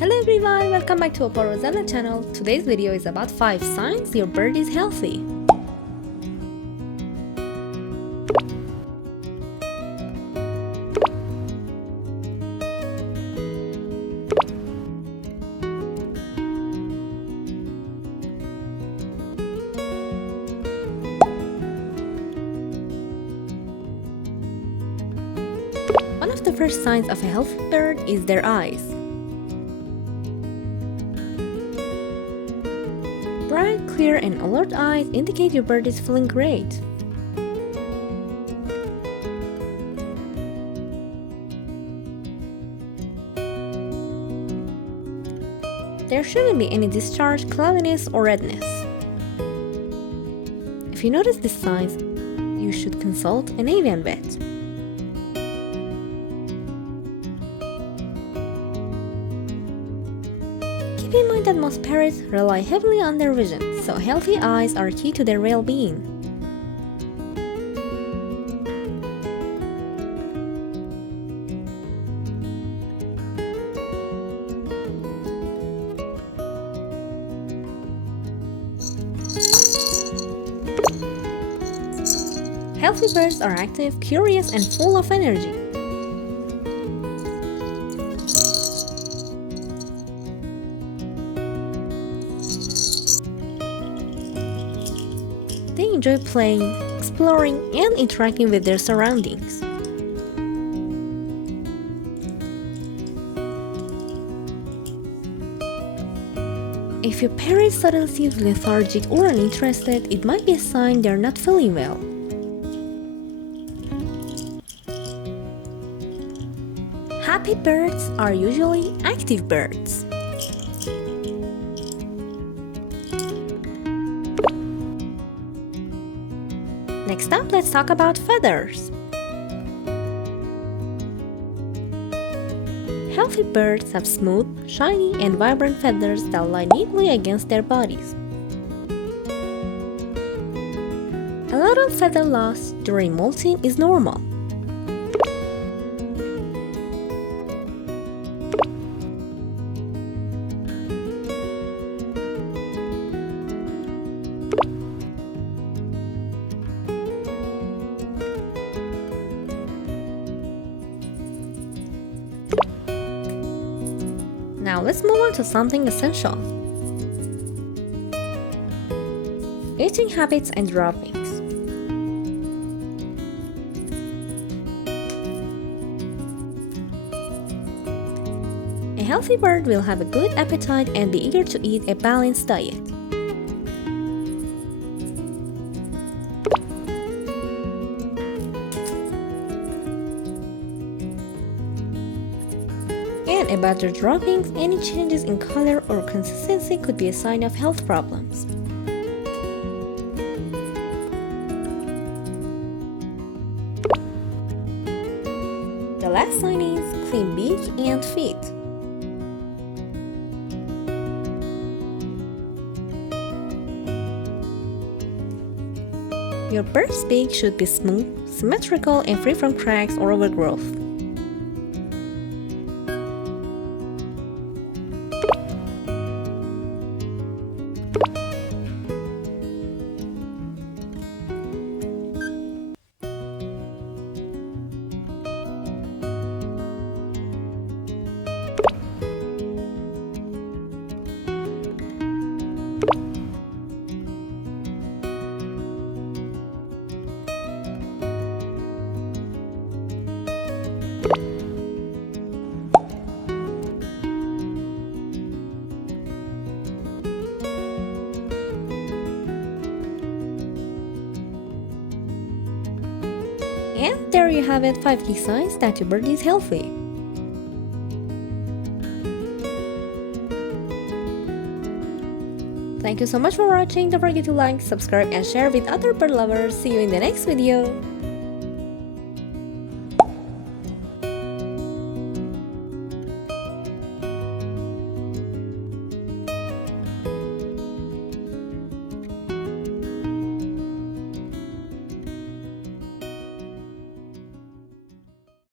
Hello everyone, welcome back to Opal Rosella channel. Today's video is about 5 signs your bird is healthy. One of the first signs of a healthy bird is their eyes. Bright, clear, and alert eyes indicate your bird is feeling great. There shouldn't be any discharge, cloudiness, or redness. If you notice these signs, you should consult an avian vet. Keep in mind that most parrots rely heavily on their vision, so healthy eyes are key to their well-being. Healthy birds are active, curious, and full of energy. They enjoy playing, exploring, and interacting with their surroundings. If your parrot suddenly seems lethargic or uninterested, it might be a sign they're not feeling well. Happy birds are usually active birds. Next up, let's talk about feathers. Healthy birds have smooth, shiny, and vibrant feathers that lie neatly against their bodies. A little feather loss during molting is normal. Now let's move on to something essential: eating habits and droppings. A healthy bird will have a good appetite and be eager to eat a balanced diet. And about their droppings, any changes in color or consistency could be a sign of health problems. The last sign is clean beak and feet. Your bird's beak should be smooth, symmetrical, and free from cracks or overgrowth. And there you have it, 5 key signs that your bird is healthy. Thank you so much for watching. Don't forget to like, subscribe, and share with other bird lovers. See you in the next video.